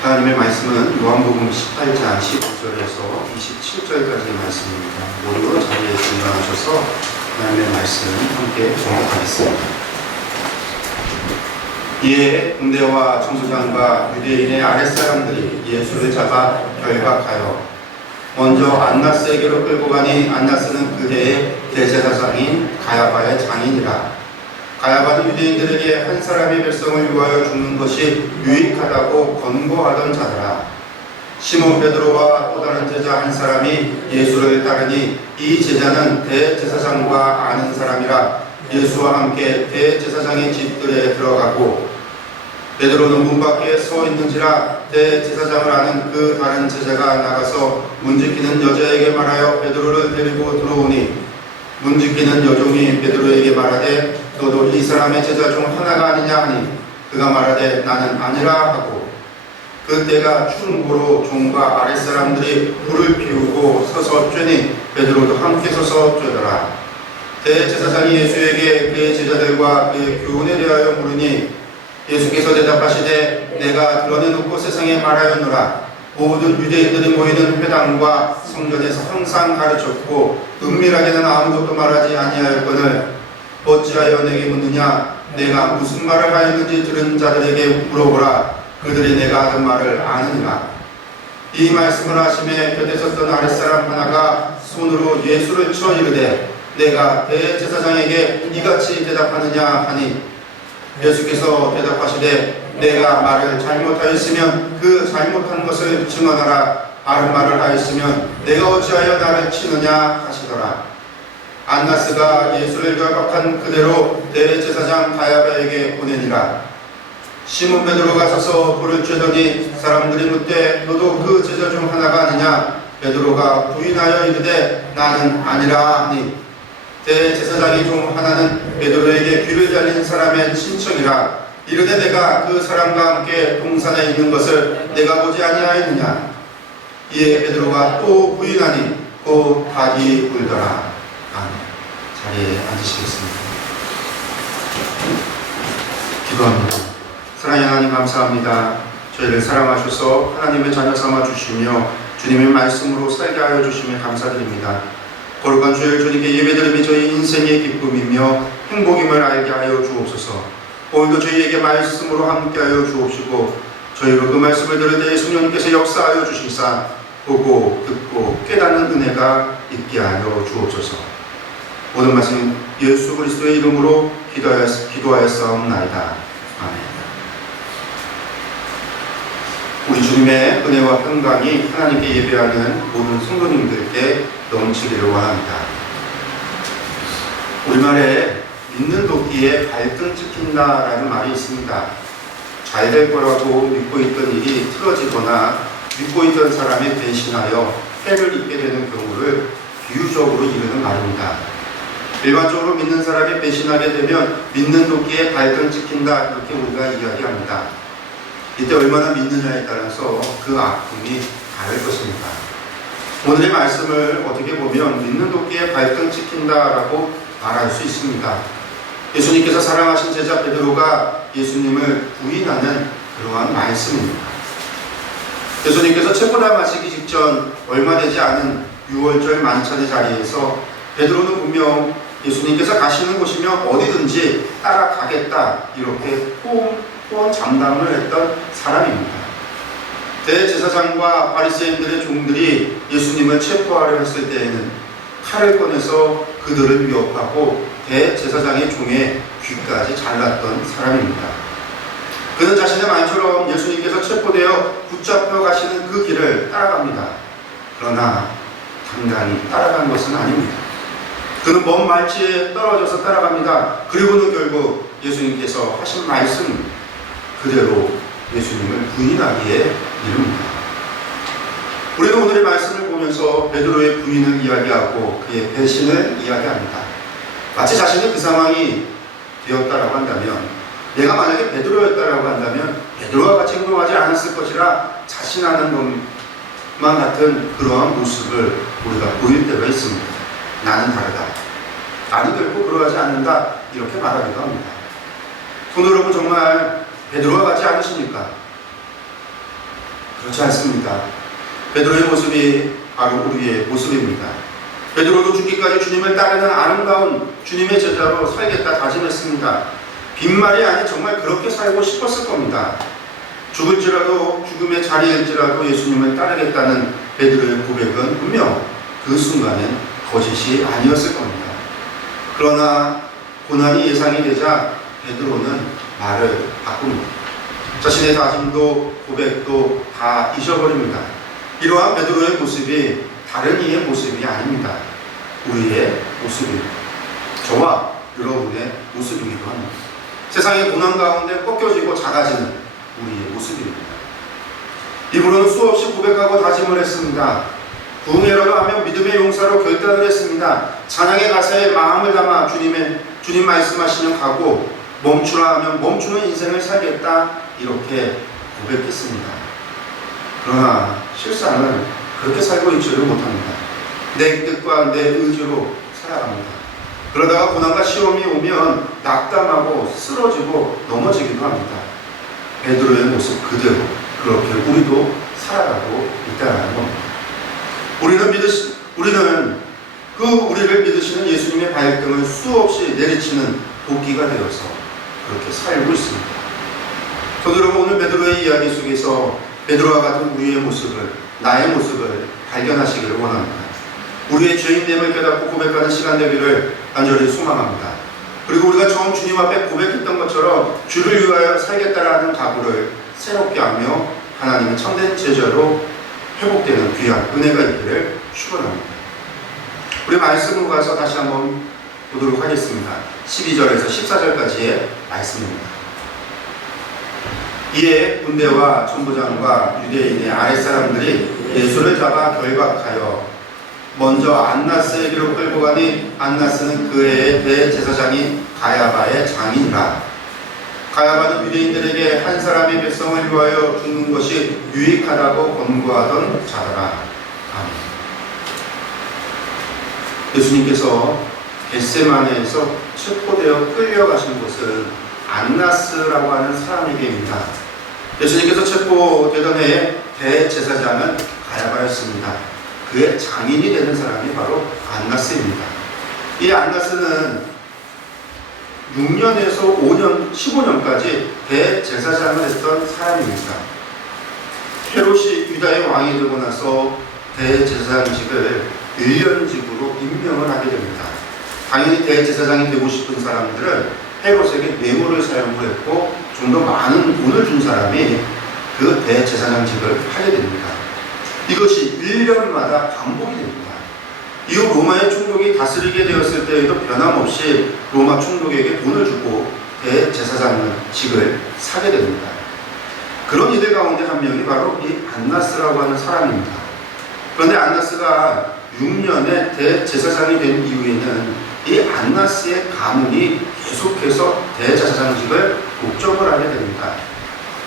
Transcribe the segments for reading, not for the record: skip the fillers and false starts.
하나님의 말씀은 요한복음 18장 15절에서 27절까지의 말씀입니다. 모두 자리에 등장하셔서 하나님의 말씀 함께 봉독하겠습니다. 이에 군대와 총수장과 유대인의 아랫사람들이 예수를 잡아 결박하여 먼저 안나스에게로 끌고 가니 안나스는 그 해의 대제사장인 가야바의 장인이라. 가야바는 유대인들에게 한 사람이 백성을 위하여 죽는 것이 유익하다고 권고하던 자더라. 시몬 베드로와 또 다른 제자 한 사람이 예수를 따르니 이 제자는 대제사장과 아는 사람이라 예수와 함께 대제사장의 집들에 들어가고, 베드로는 문 밖에 서 있는지라 대제사장을 아는 그 다른 제자가 나가서 문지키는 여자에게 말하여 베드로를 데리고 들어오니, 문지키는 여종이 베드로에게 말하되 너도 이 사람의 제자 중 하나가 아니냐 하니, 그가 말하되 나는 아니라 하고, 그때가 충고로 종과 아랫사람들이 불을 피우고 서서 쬐니 베드로도 함께 서서 쬐더라. 대제사장이 예수에게 그의 제자들과 그의 교훈에 대하여 물으니 예수께서 대답하시되 내가 드러내놓고 세상에 말하였노라. 모든 유대인들이 모이는 회당과 성전에서 항상 가르쳤고 은밀하게는 아무것도 말하지 아니하였거늘 어찌하여 내게 묻느냐? 내가 무슨 말을 하였는지 들은 자들에게 물어보라. 그들이 내가 하는 말을 아느니라. 이 말씀을 하심에 곁에 섰던 아랫사람 하나가 손으로 예수를 쳐 이르되 내가 대제사장에게 이같이 대답하느냐 하니, 예수께서 대답하시되 내가 말을 잘못하였으면 그 잘못한 것을 증언하라. 바른 말을 하였으면 내가 어찌하여 나를 치느냐 하시더라. 안나스가 예수를 결박한 그대로 대제사장 가야바에게 보내니라. 시몬 베드로가 서서 불을 쬐더니 사람들이 묻되 너도 그 제자 중 하나가 아니냐? 베드로가 부인하여 이르되 나는 아니라 하니, 대제사장이 중 하나는 베드로에게 귀를 잘린 사람의 친척이라. 이르되 내가 그 사람과 함께 동산에 있는 것을 내가 보지 아니하였느냐? 이에 베드로가 또 부인하니 곧 닭이 울더라. 아멘. 자리에 앉으시겠습니다. 기도합니다. 사랑하는 하나님 감사합니다. 저희를 사랑하셔서 하나님의 자녀 삼아 주시며 주님의 말씀으로 살게 하여 주시며 감사드립니다. 거룩한 주일 주님께 예배드림이 저희 인생의 기쁨이며 행복임을 알게 하여 주옵소서. 오늘도 저희에게 말씀으로 함께하여 주옵시고 저희로 그 말씀을 들을 때에 성령님께서 역사하여 주시사 보고 듣고 깨닫는 은혜가 있게 하여 주옵소서. 모든 말씀 예수 그리스도의 이름으로 기도하였사옵나이다. 아멘. 우리 주님의 은혜와 평강이 하나님께 예배하는 모든 성도님들께 넘치기를 원합니다. 우리말에 믿는 도끼에 발등 찍힌다라는 말이 있습니다. 잘 될 거라고 믿고 있던 일이 틀어지거나 믿고 있던 사람이 배신하여 해를 입게 되는 경우를 비유적으로 이르는 말입니다. 일반적으로 믿는 사람이 배신하게 되면 믿는 도끼에 발등 찍힌다, 이렇게 우리가 이야기합니다. 이때 얼마나 믿느냐에 따라서 그 아픔이 다를 것입니다. 오늘의 말씀을 어떻게 보면 믿는 도끼에 발등 찍힌다라고 말할 수 있습니다. 예수님께서 사랑하신 제자 베드로가 예수님을 부인하는 그러한 말씀입니다. 예수님께서 체포당하시기 직전 얼마 되지 않은 6월절 만찬의 자리에서 베드로는 분명 예수님께서 가시는 곳이면 어디든지 따라가겠다, 이렇게 또한 장담을 했던 사람입니다. 대제사장과 바리새인들의 종들이 예수님을 체포하려 했을 때에는 칼을 꺼내서 그들을 위협하고 대제사장의 종의 귀까지 잘랐던 사람입니다. 그는 자신의 말처럼 예수님께서 체포되어 붙잡혀 가시는 그 길을 따라갑니다. 그러나 당당히 따라간 것은 아닙니다. 그는 먼 말치에 떨어져서 따라갑니다. 그리고는 결국 예수님께서 하신 말씀 그대로 예수님을 부인하기에 이릅니다. 우리는 오늘의 말씀을 보면서 베드로의 부인을 이야기하고 그의 배신을 이야기합니다. 마치 자신이 그 상황이 되었다라고 한다면, 내가 만약에 베드로였다라고 한다면 베드로와 같이 행동하지 않았을 것이라 자신하는 것만 같은 그러한 모습을 우리가 보일 때가 있습니다. 나는 다르다. 나는 결코 그러하지 않는다. 이렇게 말하기도 합니다. 성도 여러분, 정말 베드로와 같지 않으십니까? 그렇지 않습니다. 베드로의 모습이 바로 우리의 모습입니다. 베드로도 죽기까지 주님을 따르는 아름다운 주님의 제자로 살겠다 다짐했습니다. 빈말이 아닌 정말 그렇게 살고 싶었을 겁니다. 죽을지라도 죽음의 자리일지라도 예수님을 따르겠다는 베드로의 고백은 분명 그 순간엔 거짓이 아니었을 겁니다. 그러나 고난이 예상이 되자 베드로는 말을 바꿉니다. 자신의 다짐도 고백도 다 잊어버립니다. 이러한 베드로의 모습이 다른 이의 모습이 아닙니다. 우리의 모습입니다. 저와 여러분의 모습이기도 합니다. 세상의 고난 가운데 꺾여지고 작아지는 우리의 모습입니다. 입으로는 수없이 고백하고 다짐을 했습니다. 부흥회라도 하며 믿음의 용사로 결단을 했습니다. 찬양의 가사에 마음을 담아 주님 말씀하시면 가고 멈추라 하면 멈추는 인생을 살겠다 이렇게 고백했습니다. 그러나 실상은 그렇게 살고 있지를 못합니다. 내 뜻과 내 의지로 살아갑니다. 그러다가 고난과 시험이 오면 낙담하고 쓰러지고 넘어지기도 합니다. 베드로의 모습 그대로 그렇게 우리도 살아가고 있다는 겁니다. 우리를 믿으시는 예수님의 발등을 수없이 내리치는 도끼가 되어서 그렇게 살고 있습니다. 저도 여러분 오늘 베드로의 이야기 속에서 베드로와 같은 우리의 모습을, 나의 모습을 발견하시기를 원합니다. 우리의 죄인됨을 깨닫고 고백하는 시간 되기를 간절히 소망합니다. 그리고 우리가 처음 주님 앞에 고백했던 것처럼 주를 위하여 살겠다라는 각오를 새롭게 하며 하나님의 참된 제자로 회복되는 귀한 은혜가 있기를 축원합니다. 우리 말씀으로 가서 다시 한번 보도록 하겠습니다. 12절에서 14절까지의 말씀입니다. 이에 군대와 천부장과 유대인의 아랫사람들이 예수를 잡아 결박하여 먼저 안나스에게로 끌고 가니 안나스는 그 해의 대제사장이 가야바의 장인이라. 가야바는 유대인들에게 한 사람의 백성을 위하여 죽는 것이 유익하다고 권고하던 자더라. 아멘. 예수님께서 겟세마네에서 체포되어 끌려가신 곳은 안나스라고 하는 사람에게입니다. 예수님께서 체포되던 해에 대제사장은 가야바였습니다. 그의 장인이 되는 사람이 바로 안나스입니다. 이 안나스는 6년에서 15년까지 대제사장을 했던 사람입니다. 헤롯이 유다의 왕이 되고 나서 대제사장직을 1년직으로 임명을 하게 됩니다. 당연히 대제사장이 되고 싶은 사람들은 헤롯에게 뇌물을 사용을 했고 좀 더 많은 돈을 준 사람이 그 대제사장직을 하게 됩니다. 이것이 1년마다 반복이 됩니다. 이후 로마의 총독이 다스리게 되었을 때에도 변함없이 로마 총독에게 돈을 주고 대제사장직을 사게 됩니다. 그런 이들 가운데 한 명이 바로 이 안나스라고 하는 사람입니다. 그런데 안나스가 6년의 대제사장이 된 이후에는 이 안나스의 가문이 계속해서 대제사장직을 독점을 하게 됩니다.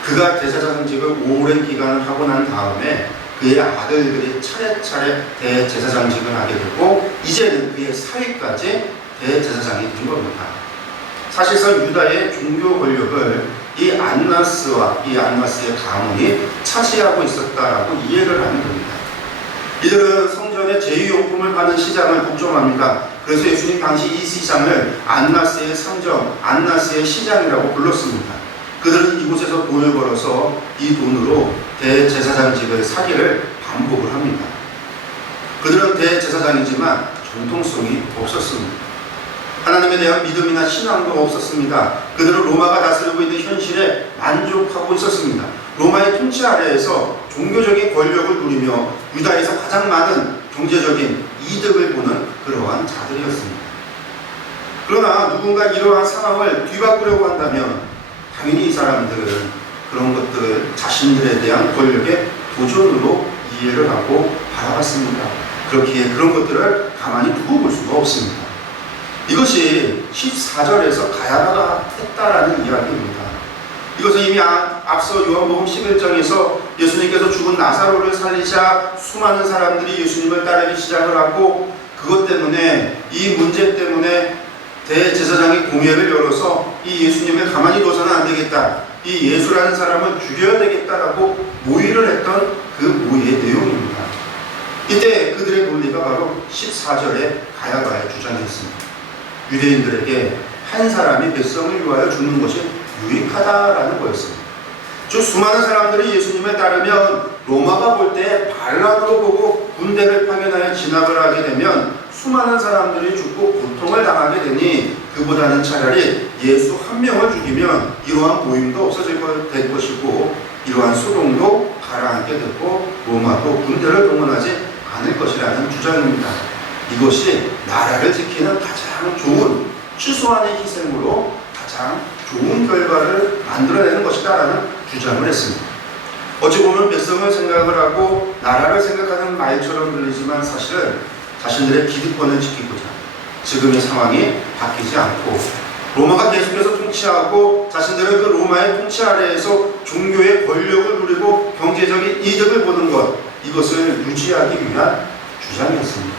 그가 대제사장직을 오랜 기간을 하고 난 다음에 그의 아들들이 차례차례 대제사장직을 하게 되고 이제는 그의 사위까지 대제사장이 된 겁니다. 사실상 유다의 종교 권력을 이 안나스의 가문이 차지하고 있었다라고 이해를 하면 됩니다. 이들은 성전의 제휴용품을 파는 시장을 독점합니다. 그래서 예수님 당시 이 시장을 안나스의 상점, 안나스의 시장이라고 불렀습니다. 그들은 이곳에서 돈을 벌어서 이 돈으로 대제사장직을 사기를 반복을 합니다. 그들은 대제사장이지만 전통성이 없었습니다. 하나님에 대한 믿음이나 신앙도 없었습니다. 그들은 로마가 다스리고 있는 현실에 만족하고 있었습니다. 로마의 통치 아래에서 종교적인 권력을 누리며 유다에서 가장 많은 경제적인 이득을 보는 그러한 자들이었습니다. 그러나 누군가 이러한 상황을 뒤바꾸려고 한다면 당연히 이 사람들은 그런 것들을 자신들에 대한 권력의 도전으로 이해를 하고 바라봤습니다. 그렇기에 그런 것들을 가만히 두고 볼 수가 없습니다. 이것이 14절에서 가야바가 했다라는 이야기입니다. 이것은 이미 앞서 요한복음 11장에서 예수님께서 죽은 나사로를 살리자 수많은 사람들이 예수님을 따르기 시작을 하고 그것 때문에 이 문제 때문에 대제사장이 공회를 열어서 이 예수님을 가만히 둬서는 안 되겠다. 이 예수라는 사람을 죽여야 되겠다라고 모의를 했던 그 모의의 내용입니다. 이때 그들의 논리가 바로 14절에 가야바의 주장이었습니다. 유대인들에게 한 사람이 백성을 위하여 죽는 것이 유익하다라는 거였습니다. 즉 수많은 사람들이 예수님을 따르면 로마가 볼 때 반란으로 보고 군대를 파견하여 진압을 하게 되면 수많은 사람들이 죽고 고통을 당하게 되니 그보다는 차라리 예수 한 명을 죽이면 이러한 모임도 없어질 것이고 이러한 소동도 가라앉게 되고 로마도 군대를 동원하지 않을 것이라는 주장입니다. 이것이 나라를 지키는 가장 좋은 최소한의 희생으로 가장 좋은 결과를 만들어내는 것이다 라는 주장을 했습니다. 어찌 보면 백성을 생각을 하고 나라를 생각하는 말처럼 들리지만 사실은 자신들의 기득권을 지키고자 지금의 상황이 바뀌지 않고 로마가 계속해서 통치하고 자신들은 그 로마의 통치 아래에서 종교의 권력을 누리고 경제적인 이득을 보는 것, 이것을 유지하기 위한 주장이었습니다.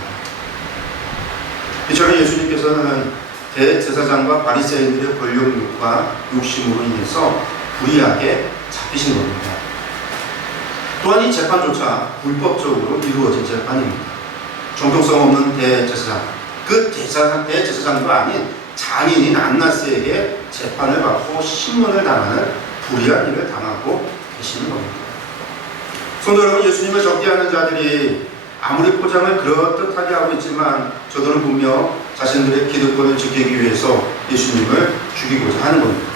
이처럼 예수님께서는 대제사장과 바리새인들의 권력욕과 욕심으로 인해서 불의하게 잡히신 겁니다. 또한 이 재판조차 불법적으로 이루어진 재판입니다. 정통성 없는 대제사장, 그 대제사장도 아닌 장인인 안나스에게 재판을 받고 신문을 당하는 불의한 일을 당하고 계시는 겁니다. 성도 여러분, 예수님을 적대하는 자들이 아무리 포장을 그럴듯하게 하고 있지만 저들은 분명 자신들의 기득권을 지키기 위해서 예수님을 죽이고자 하는 겁니다.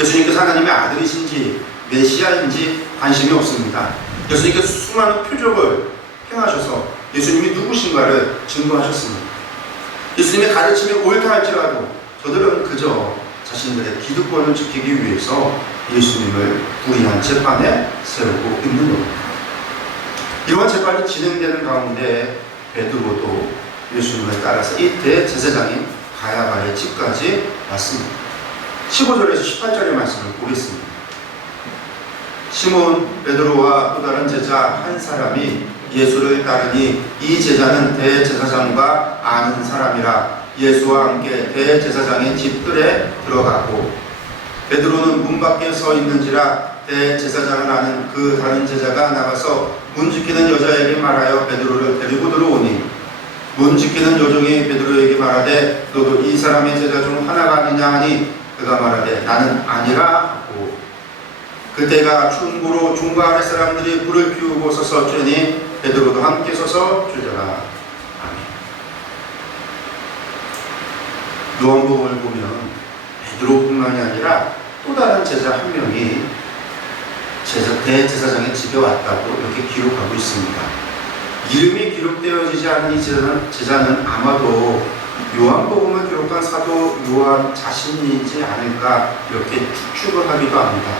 예수님께서 하나님의 아들이신지 메시아인지 관심이 없습니다. 예수님께서 수많은 표적을 행하셔서 예수님이 누구신가를 증거하셨습니다. 예수님의 가르침이 옳다 할지라도 저들은 그저 자신들의 기득권을 지키기 위해서 예수님을 불의한 재판에 세우고 있는 겁니다. 이러한 재판이 진행되는 가운데 베드로도 예수님을 따라서 이 대제사장인 가야바의 집까지 왔습니다. 15절에서 18절의 말씀을 보겠습니다. 시몬 베드로와 또 다른 제자 한 사람이 예수를 따르니 이 제자는 대제사장과 아는 사람이라 예수와 함께 대제사장의 집들에 들어가고 베드로는 문 밖에 서 있는지라 대제사장을 아는 그 다른 제자가 나가서 문 지키는 여자에게 말하여 베드로를 데리고 들어오니 문 지키는 여종이 베드로에게 말하되 너도 이 사람의 제자 중 하나가 아니냐 하니 그가 말하되 나는 아니라 하고 그때가 충고로 종과 아랫 사람들이 불을 피우고 서서 쬐니 베드로도 함께 서서 쬐더라. 아멘. 요한복음을 보면 베드로뿐만이 아니라 또 다른 제자 한 명이 대제사장의 집에 왔다고 이렇게 기록하고 있습니다. 이름이 기록되어지지 않은 이 제자는 아마도 요한복음을 기록한 사도 요한 자신이지 않을까 이렇게 추측을 하기도 합니다.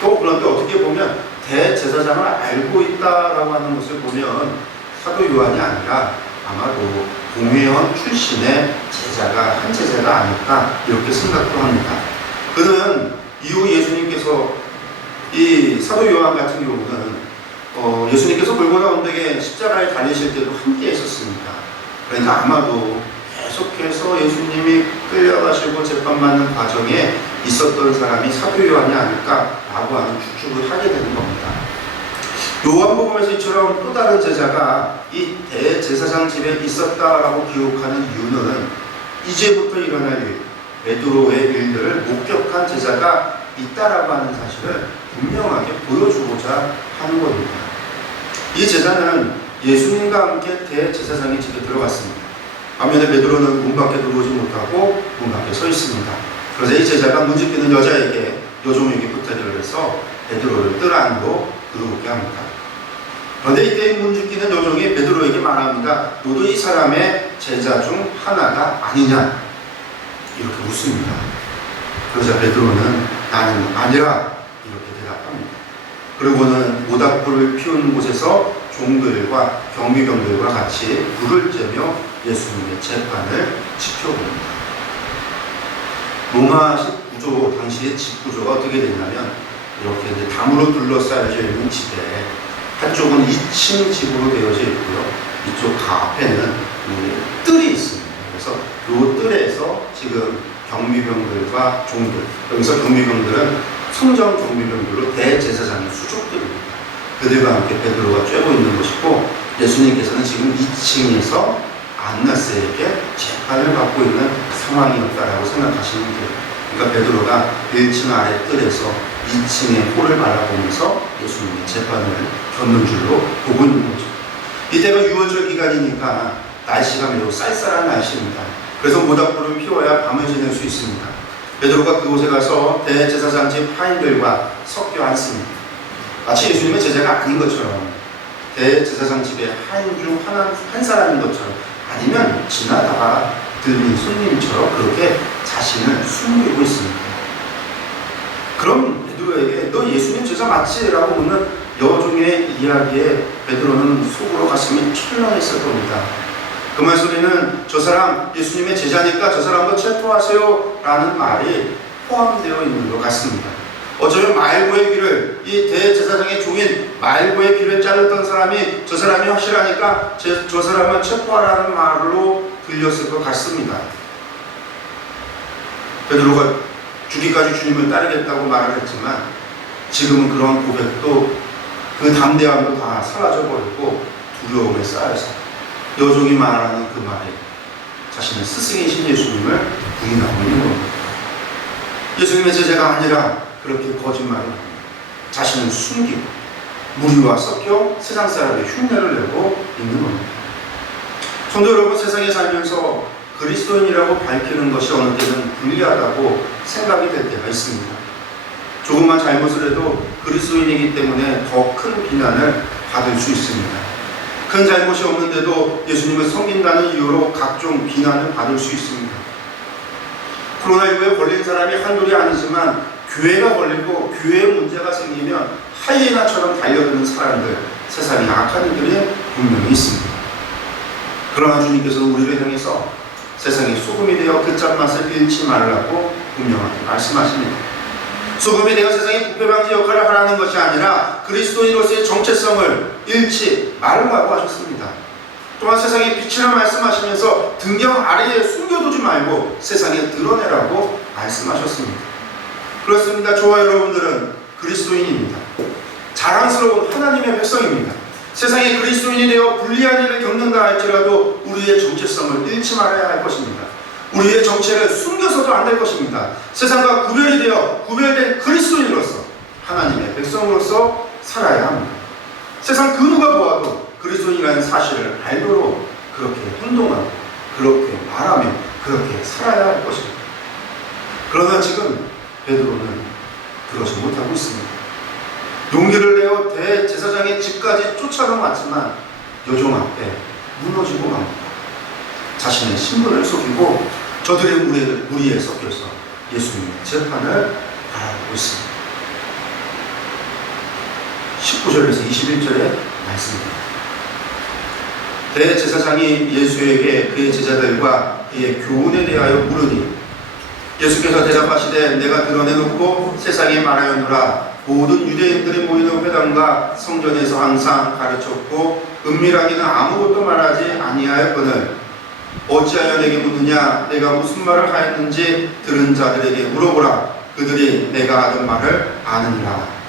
또 그런데 어떻게 보면 대제사장을 알고 있다라고 하는 것을 보면 사도 요한이 아니라 아마도 공회원 출신의 제자가 한 제자가 아닐까 이렇게 생각도 합니다. 그는 이후 예수님께서 이 사도 요한 같은 경우는 예수님께서 골고다 언덕에 십자가에 달리실 때도 함께 있었습니다. 그러니까 아마도 계속해서 예수님이 끌려가시고 재판받는 과정에 있었던 사람이 사도 요한이 아닐까라고 하는 추측을 하게 되는 겁니다. 요한복음에서 이처럼 또 다른 제자가 이 대제사장 집에 있었다라고 기록하는 이유는 이제부터 일어날 일, 베드로의 일들을 목격한 제자가 있다라고 하는 사실을 분명하게 보여주고자 하는 겁니다. 이 제자는 예수님과 함께 대제사장의 집에 들어갔습니다. 반면에 베드로는 문 밖에 들어오지 못하고 문 밖에 서 있습니다. 그래서 이 제자가 문 지키는 여종에게 부탁을 해서 베드로를 뜰 안으로 들어오게 합니다. 그런데 이때 문 지키는 여종이 베드로에게 말합니다. 너도 이 사람의 제자 중 하나가 아니냐? 이렇게 묻습니다. 그러자 베드로는 나는 아니라 이렇게 대답합니다. 그리고는 모닥불을 피운 곳에서 종들과 경비병들과 같이 불을 쬐며 예수님의 재판을 지켜봅니다. 로마식 구조, 당시의 집 구조가 어떻게 됐냐면 이렇게 이제 담으로 둘러싸여져 있는 집에 한쪽은 2층 집으로 되어져 있고요. 이쪽 앞에는 뜰이 있습니다. 그래서 이 뜰에서 지금 경비병들과 종들, 여기서 경비병들은 성전 경비병들로 대제사장의 수족들입니다. 그들과 함께 베드로가 쬐고 있는 것이고, 예수님께서는 지금 2층에서 안나스에게 재판을 받고 있는 상황이었다라고 생각하시면 돼요. 그러니까 베드로가 1층 아래 뜰에서 2층의 홀을 바라보면서 예수님의 재판을 겪는 줄로 보고 있는 거죠. 이때가 6월절 기간이니까 날씨가 매우 쌀쌀한 날씨입니다. 그래서 모닥불을 피워야 밤을 지낼 수 있습니다. 베드로가 그곳에 가서 대제사장 집 하인들과 섞여 앉습니다. 마치 예수님의 제자가 아닌 것처럼, 대제사장 집의 하인 중 한 사람인 것처럼, 아니면 지나다가 들린 손님처럼 그렇게 자신을 숨기고 있습니다. 그럼 베드로에게 너 예수님 제자 맞지? 라고 묻는 여종의 이야기에 베드로는 속으로 가슴이 철렁했을 겁니다. 그 말소리는 저 사람 예수님의 제자니까 저 사람도 체포하세요 라는 말이 포함되어 있는 것 같습니다. 어쩌면 말고의 귀를, 이 대제사장의 종인 말고의 귀를 자르던 사람이 저 사람이 확실하니까 저 사람은 체포하라는 말로 들렸을 것 같습니다. 베드로가 죽기까지 주님을 따르겠다고 말을 했지만 지금은 그런 고백도 그 담대함도 다 사라져버리고 두려움에 쌓여서 여종이 말하는 그 말에 자신의 스승이신 예수님을 부인하고 있는 겁니다. 예수님의 제자가 아니라 그렇게 거짓말을 합니다. 자신을 숨기고 무리와 섞여 세상 사람의 흉내를 내고 있는 겁니다. 성도 여러분, 세상에 살면서 그리스도인이라고 밝히는 것이 어느 때는 불리하다고 생각이 될 때가 있습니다. 조금만 잘못을 해도 그리스도인이기 때문에 더 큰 비난을 받을 수 있습니다. 큰 잘못이 없는데도 예수님을 섬긴다는 이유로 각종 비난을 받을 수 있습니다. 코로나19에 걸린 사람이 한둘이 아니지만 교회가 걸리고 교회에 문제가 생기면 하이에나처럼 달려드는 사람들, 세상에 악한 이들이 분명히 있습니다. 그러나 주님께서는 우리를 향해서 세상에 소금이 되어 그 짠맛을 잃지 말라고 분명하게 말씀하십니다. 소금이 되어 세상의 부패방지 역할을 하라는 것이 아니라 그리스도인으로서의 정체성을 잃지 말라고 하셨습니다. 또한 세상의 빛이라 말씀하시면서 등경 아래에 숨겨두지 말고 세상에 드러내라고 말씀하셨습니다. 그렇습니다. 저와 여러분들은 그리스도인입니다. 자랑스러운 하나님의 백성입니다. 세상에 그리스도인이 되어 불리한 일을 겪는다 할지라도 우리의 정체성을 잃지 말아야 할 것입니다. 우리의 정체를 숨겨서도 안 될 것입니다. 세상과 구별이 되어 구별된 그리스도인으로서 하나님의 백성으로서 살아야 합니다. 세상 그 누가 보아도 그리스도인이라는 사실을 알도록 그렇게 행동하고 그렇게 말하며 그렇게 살아야 할 것입니다. 그러나 지금 베드로는 그러지 못하고 있습니다. 용기를 내어 대제사장의 집까지 쫓아가왔지만 여종 앞에 무너지고 맙니다. 자신의 신분을 속이고 저들의 무리에 섞여서 예수님의 재판을 바라보고 있습니다. 19절에서 21절의 말씀입니다. 대제사장이 예수에게 그의 제자들과 그의 교훈에 대하여 물으니 예수께서 대답하시되 내가 드러내놓고 세상에 말하였노라. 모든 유대인들이 모이는 회당과 성전에서 항상 가르쳤고 은밀하게는 아무것도 말하지 아니하였거늘 어찌하여 내게 묻느냐. 내가 무슨 말을 하였는지 들은 자들에게 물어보라. 그들이 내가 하던 말을 아느니라.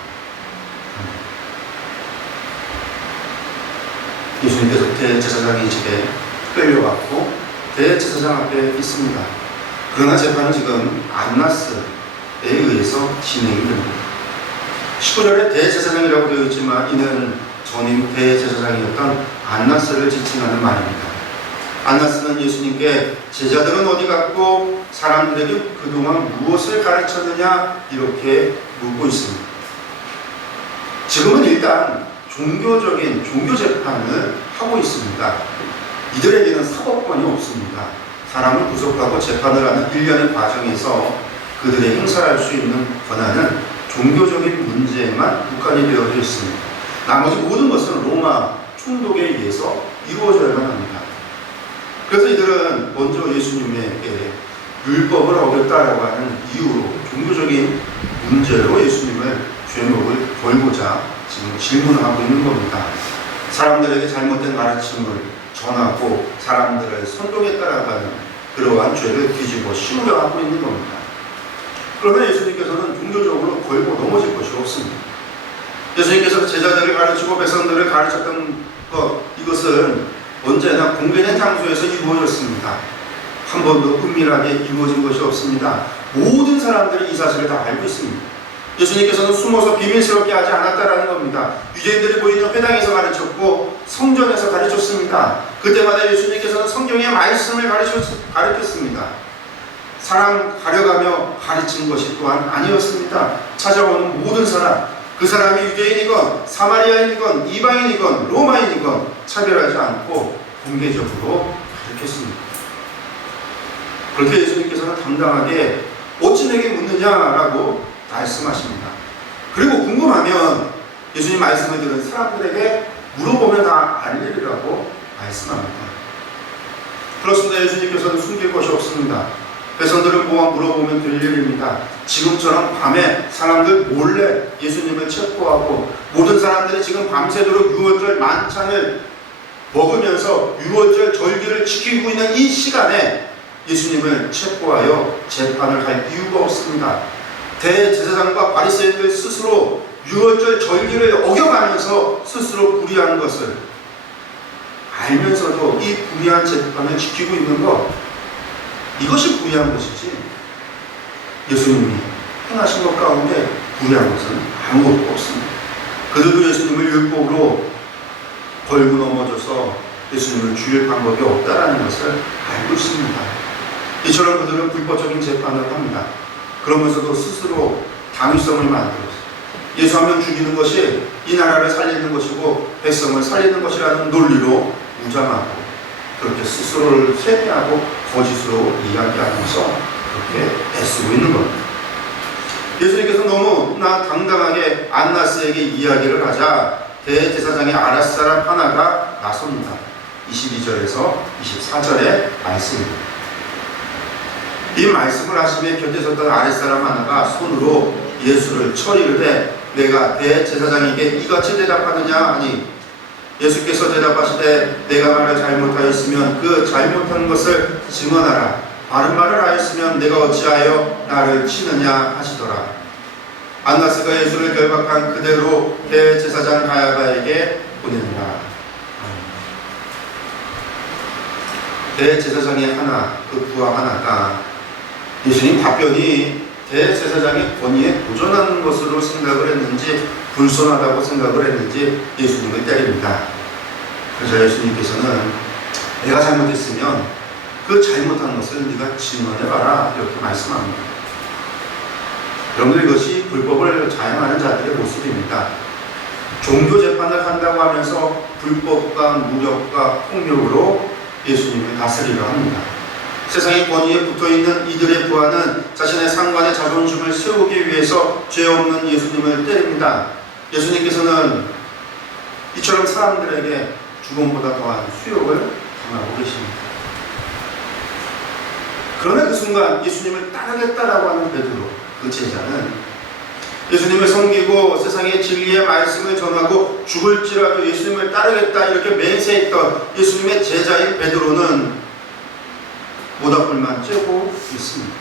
예수님께서 대제사장의 집에 끌려왔고 대제사장 앞에 있습니다. 그러나 재판은 지금 안나스에 의해서 진행이 됩니다. 19절에 대제사장이라고 되어 있지만 이는 전임 대제사장이었던 안나스를 지칭하는 말입니다. 안나스는 예수님께 제자들은 어디 갔고 사람들에게 그동안 무엇을 가르쳤느냐 이렇게 묻고 있습니다. 지금은 일단 종교적인 종교 재판을 하고 있습니다. 이들에게는 사법권이 없습니다. 사람을 구속하고 재판을 하는 일련의 과정에서 그들의 행사할 수 있는 권한은 종교적인 문제에만 국한이 되어져 있습니다. 나머지 모든 것은 로마 총독에 의해서 이루어져야만 합니다. 그래서 이들은 먼저 예수님에게 율법을 어겼다라고 하는 이유로 종교적인 문제로 예수님을 죄목을 걸고자 지금 질문하고 있는 겁니다. 사람들에게 잘못된 가르침을 전하고 사람들을 선동했다라고 하는 그러한 죄를 뒤집어 씌우려 하고 있는 겁니다. 그러나 예수님께서는 종교적으로 걸고 넘어질 것이 없습니다. 예수님께서 제자들을 가르치고 백성들을 가르쳤던 것, 이것은 언제나 공개된 장소에서 이루어졌습니다. 한 번도 은밀하게 이루어진 것이 없습니다. 모든 사람들이 이 사실을 다 알고 있습니다. 예수님께서는 숨어서 비밀스럽게 하지 않았다라는 겁니다. 유대인들이 보이는 회당에서 가르쳤고 성전에서 가르쳤습니다. 그때마다 예수님께서는 성경의 말씀을 가르쳤습니다. 사람 가려가며 가르친 것이 또한 아니었습니다. 찾아오는 모든 사람, 그 사람이 유대인이건 사마리아인이건 이방인이건 로마인이건 차별하지 않고 공개적으로 가르쳤습니다. 그렇게 예수님께서는 당당하게 어찌 내게 묻느냐라고 말씀하십니다. 그리고 궁금하면 예수님 말씀을 들은 사람들에게 물어보면 다 알리리라고 말씀합니다. 그렇습니다. 예수님께서는 숨길 것이 없습니다. 백성들을 모아 물어보면 될 일입니다. 지금처럼 밤에 사람들 몰래 예수님을 체포하고 모든 사람들이 지금 밤새도록 유월절 만찬을 먹으면서 유월절 절기를 지키고 있는 이 시간에 예수님을 체포하여 재판을 할 이유가 없습니다. 대제사장과 바리새인들 스스로 유월절 절기를 어겨가면서 스스로 불의한 것을 알면서도 이 불의한 재판을 지키고 있는 것, 이것이 불의한 것이지 예수님이 행하신 것 가운데 불의한 것은 아무것도 없습니다. 그들도 예수님을 율법으로 걸고 넘어져서 예수님을 죽일 방법이 없다라는 것을 알고 있습니다. 이처럼 그들은 불법적인 재판을 합니다. 그러면서도 스스로 당위성을 만들었어요. 예수 한 명 죽이는 것이 이 나라를 살리는 것이고 백성을 살리는 것이라는 논리로 무장하고 그렇게 스스로를 세뇌하고 거짓으로 이야기하면서 그렇게 애쓰고 있는 겁니다. 예수님께서 너무나 당당하게 안나스에게 이야기를 하자 대제사장의 아랫사람 하나가 나섭니다. 22절에서 24절의 말씀입니다. 이 말씀을 하시며 곁에 섰던 아랫사람 하나가 손으로 예수를 처리를 해 내가 대제사장에게 이같이 대답하느냐 하니 예수께서 대답하시되 내가 말을 잘못하였으면 그 잘못한 것을 증언하라. 바른 말을 하였으면 내가 어찌하여 나를 치느냐 하시더라. 안나스가 예수를 결박한 그대로 대제사장 가야바에게 보내니라. 대제사장의 하나, 그 부하 하나가 예수님 답변이 대제사장의 권위에 도전하는 것으로 생각을 했는지 불손하다고 생각을 했는지 예수님을 때립니다. 그래서 예수님께서는 내가 잘못했으면 그 잘못한 것을 네가 증언해봐라 이렇게 말씀합니다. 여러분들 이것이 불법을 자행하는 자들의 모습입니다. 종교 재판을 한다고 하면서 불법과 무력과 폭력으로 예수님을 다스리려 합니다. 세상의 권위에 붙어있는 이들의 부하는 자신의 상관의 자존심을 세우기 위해서 죄 없는 예수님을 때립니다. 예수님께서는 이처럼 사람들에게 죽음보다 더한 수욕을 당하고 계십니다. 그러나 그 순간 예수님을 따르겠다라고 하는 베드로, 그 제자는 예수님을 섬기고 세상의 진리의 말씀을 전하고 죽을지라도 예수님을 따르겠다 이렇게 맹세했던 예수님의 제자인 베드로는 모닥불만 쬐고 있습니다.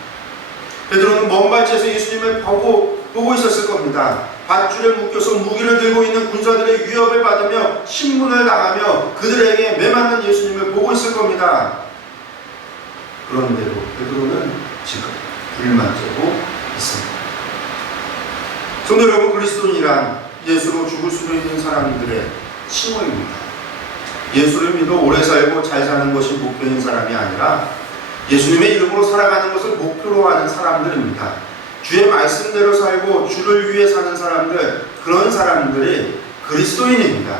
베드로는 먼 발치에서 예수님을 보고 있었을 겁니다. 밧줄에 묶여서 무기를 들고 있는 군사들의 위협을 받으며 신문을 당하며 그들에게 매맞는 예수님을 보고 있을 겁니다. 그런데도 베드로는 지금 불만 쬐고 있습니다. 성도 여러분, 그리스도인이란 예수로 죽을 수도 있는 사람들의 칭호입니다. 예수를 믿어 오래 살고 잘 사는 것이 목표인 사람이 아니라 예수님의 이름으로 살아가는 것을 목표로 하는 사람들입니다. 주의 말씀대로 살고 주를 위해 사는 사람들, 그런 사람들이 그리스도인입니다.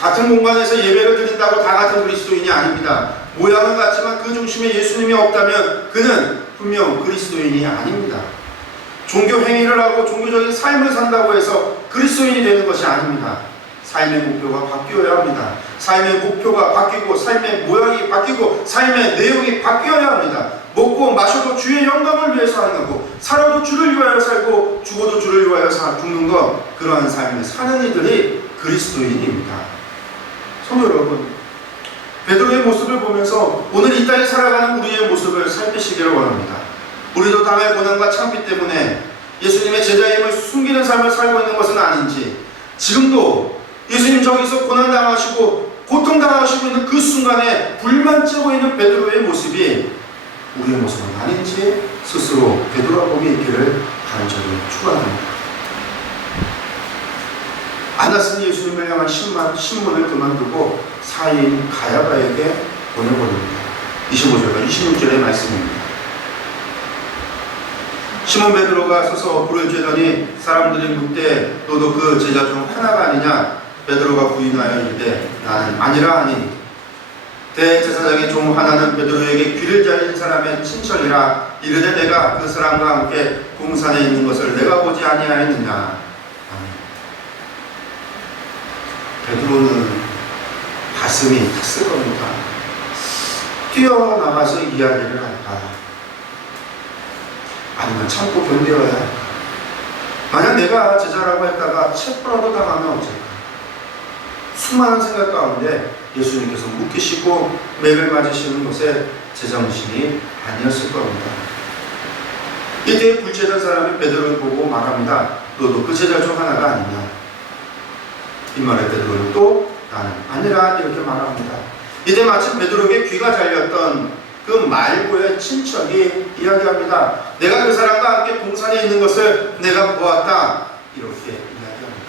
같은 공간에서 예배를 드린다고 다 같은 그리스도인이 아닙니다. 모양은 같지만 그 중심에 예수님이 없다면 그는 분명 그리스도인이 아닙니다. 종교 행위를 하고 종교적인 삶을 산다고 해서 그리스도인이 되는 것이 아닙니다. 삶의 목표가 바뀌어야 합니다. 삶의 목표가 바뀌고 삶의 모양이 바뀌고 삶의 내용이 바뀌어야 합니다. 먹고 마셔도 주의 영광을 위해서 하는 거고 살아도 주를 위하여 살고 죽어도 주를 위하여 죽는 것, 그러한 삶을 사는 이들이 그리스도인입니다. 성도 여러분, 베드로의 모습을 보면서 오늘 이 땅에 살아가는 우리의 모습을 살피시기를 원합니다. 우리도 당할 고난과 참기 때문에 예수님의 제자임을 숨기는 삶을 살고 있는 것은 아닌지, 지금도 예수님 저기서 고난당하시고 고통당하시고 있는 그 순간에 불만 쬐고 있는 베드로의 모습이 우리의 모습은 아닌지 스스로 되돌아보게 있기를 간절히 축원합니다. 안나스는 예수님을 향한 신문을 그만두고 사인 가야바에게 보내버립니다. 25절과 26절의 말씀입니다. 시몬 베드로가 서서 불을 쬐더니 사람들이 묻되 너도 그 제자 중 하나가 아니냐? 베드로가 부인하여 이르되 나는 아니라 하니 대제사장의 종 하나는 베드로에게 귀를 잘린 사람의 친척이라 이르되 내가 그 사람과 함께 공산에 있는 것을 내가 보지 아니하였느냐. 베드로는 가슴이 탔을 겁니다. 뛰어나가서 이야기를 할까? 아니면 참고 견뎌야 할까? 만약 내가 제자라고 했다가 체포라도 당하면 어쩔까? 수많은 생각 가운데 예수님께서 묵히시고 맥을 맞으시는 것에 제정신이 아니었을 겁니다. 이때 불제된 사람이 베드로를 보고 말합니다. 너도 그 제자 중 하나가 아니냐? 이 말에 베드로는 또 나는 아니라 이렇게 말합니다. 이때 마침 베드로에게 귀가 잘렸던 그 말고의 친척이 이야기합니다. 내가 그 사람과 함께 동산에 있는 것을 내가 보았다. 이렇게 이야기합니다.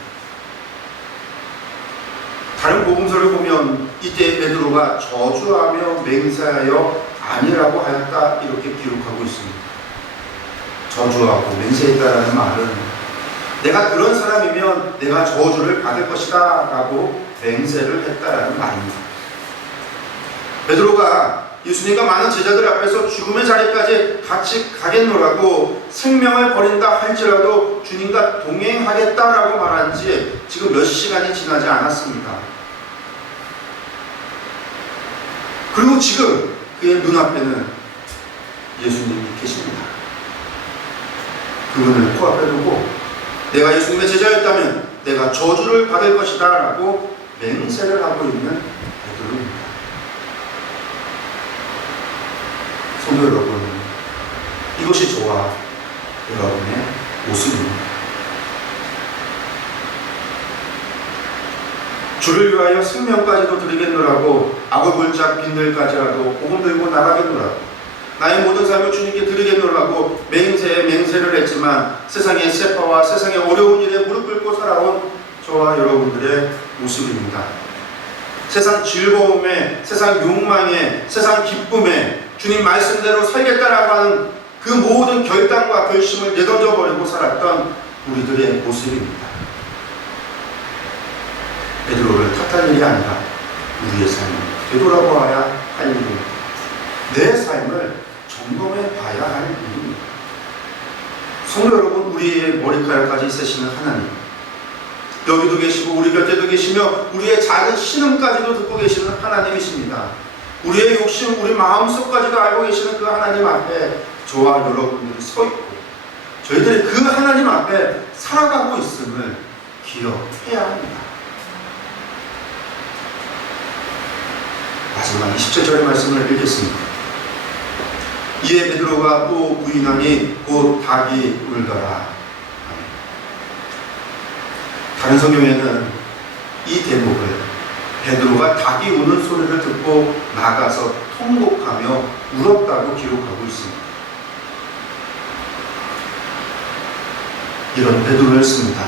다른 복음서를 보면 이때 베드로가 저주하며 맹세하여 아니라고 하였다. 이렇게 기록하고 있습니다. 저주하고 맹세했다라는 말은 내가 그런 사람이면 내가 저주를 받을 것이다 라고 맹세를 했다라는 말입니다. 베드로가 예수님과 많은 제자들 앞에서 죽음의 자리까지 같이 가겠노라고 생명을 버린다 할지라도 주님과 동행하겠다라고 말한 지 지금 몇 시간이 지나지 않았습니다. 그리고 지금 그의 눈앞에는 예수님이 계십니다. 그분을 코앞에 두고 내가 예수님의 제자였다면 내가 저주를 받을 것이다 라고 맹세를 하고 있는 베드로입니다. 성도 여러분, 이것이 저와 여러분의 모습입니다. 주를 위하여 생명까지도 드리겠노라고 아골골짝 빈들까지라도 복음 들고 나가겠노라고 나의 모든 삶을 주님께 드리겠노라고 맹세에 맹세를 했지만 세상의 세파와 세상의 어려운 일에 무릎 꿇고 살아온 저와 여러분들의 모습입니다. 세상 즐거움에, 세상 욕망에, 세상 기쁨에 주님 말씀대로 살겠다라고 하는 그 모든 결단과 결심을 내던져버리고 살았던 우리들의 모습입니다. 베드로를 탓할 일이 아니라 우리의 삶을 되돌아보아야 할 일입니다. 내 삶을 점검해 봐야 할 일입니다. 성도 여러분, 우리의 머리카락까지 세시는 하나님, 여기도 계시고 우리 곁에도 계시며 우리의 작은 신음까지도 듣고 계시는 하나님이십니다. 우리의 욕심, 우리 마음속까지도 알고 계시는 그 하나님 앞에 저와 여러분들이 서 있고 저희들이 그 하나님 앞에 살아가고 있음을 기억해야 합니다. 마지막 27절의 말씀을 읽겠습니다. 이에 베드로가 또 부인하니 곧 닭이 울더라. 다른 성경에는 이 대목을 베드로가 닭이 우는 소리를 듣고 나가서 통곡하며 울었다고 기록하고 있습니다. 이런 베드로였습니다.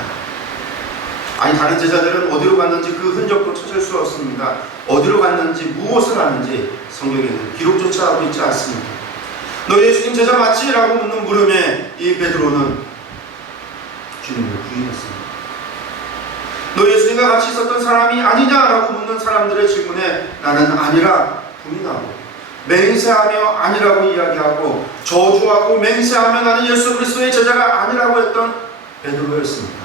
아니, 다른 제자들은 어디로 갔는지 그 흔적도 찾을 수 없습니다. 어디로 갔는지 무엇을 하는지 성경에는 기록조차 하고 있지 않습니다. 너 예수님 제자 맞지? 라고 묻는 물음에 이 베드로는 주님을 부인했습니다. 너 예수님과 같이 있었던 사람이 아니냐라고 묻는 사람들의 질문에 나는 아니라 부인하고 맹세하며 아니라고 이야기하고 저주하고 맹세하며 나는 예수 그리스도의 제자가 아니라고 했던 베드로였습니다.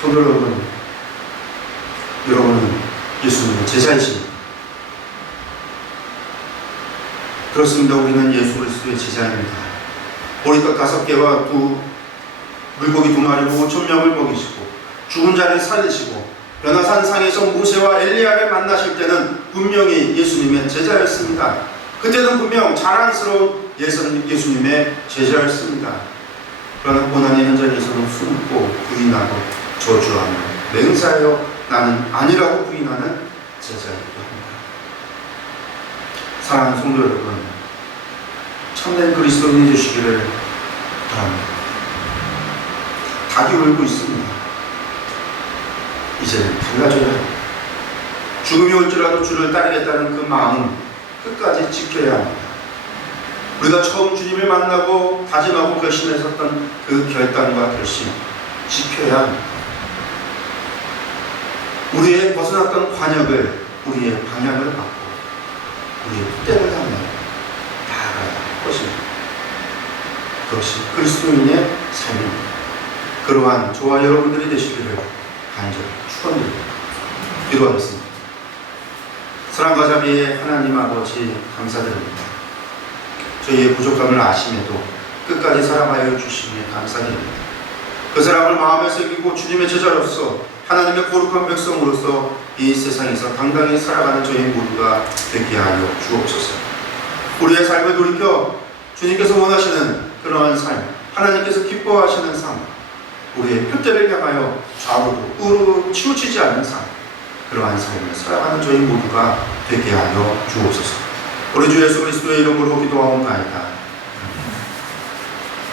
성도 여러분, 여러분은 예수님의 제자이십니다. 그렇습니다. 우리는 예수 그리스도의 제자입니다. 보리떡 5개와 물고기 2마리로 5,000명을 먹이시고 죽은 자를 살리시고 변화산 상에서 모세와 엘리야를 만나실 때는 분명히 예수님의 제자였습니다. 그때는 분명 자랑스러운 예수님의 제자였습니다. 그러나 고난의 현장에서는 숨고 부인하고 저주하며 맹세하여 나는 아니라고 부인하는 제자이기도 합니다. 사랑하는 성도 여러분, 참된 그리스도인이 되시기를 바랍니다. 닭이 울고 있습니다. 이제는 달라져야 합니다. 죽음이 올지라도 주를 따르겠다는 그 마음 끝까지 지켜야 합니다. 우리가 처음 주님을 만나고 다짐하고 결심했었던 그 결단과 결심 지켜야 합니다. 우리의 벗어났던 관역을, 우리의 방향을 바꾸고 우리의 뜻대로 향해 나아가야 할 것입니다. 그것이 그리스도인의 삶입니다. 그러한 저와 여러분들이 되시기를 간절히 축원드립니다. 기도하겠습니다. 사랑과 자비의 하나님 아버지 감사드립니다. 저희의 부족함을 아심에도 끝까지 사랑하여 주시기에 감사드립니다. 그 사랑을 마음에 새기고 주님의 제자로서 하나님의 거룩한 백성으로서 이 세상에서 당당히 살아가는 저희 모두가 되게 하여 주옵소서. 우리의 삶을 돌이켜 주님께서 원하시는 그러한 삶, 하나님께서 기뻐하시는 삶, 우리의 표대를 향하여 좌우로 우로 치우치지 않는 삶, 그러한 삶을 살아가는 저희 모두가 되게 하여 주옵소서. 우리 주 예수 그리스도의 이름으로 기도하옵나이다.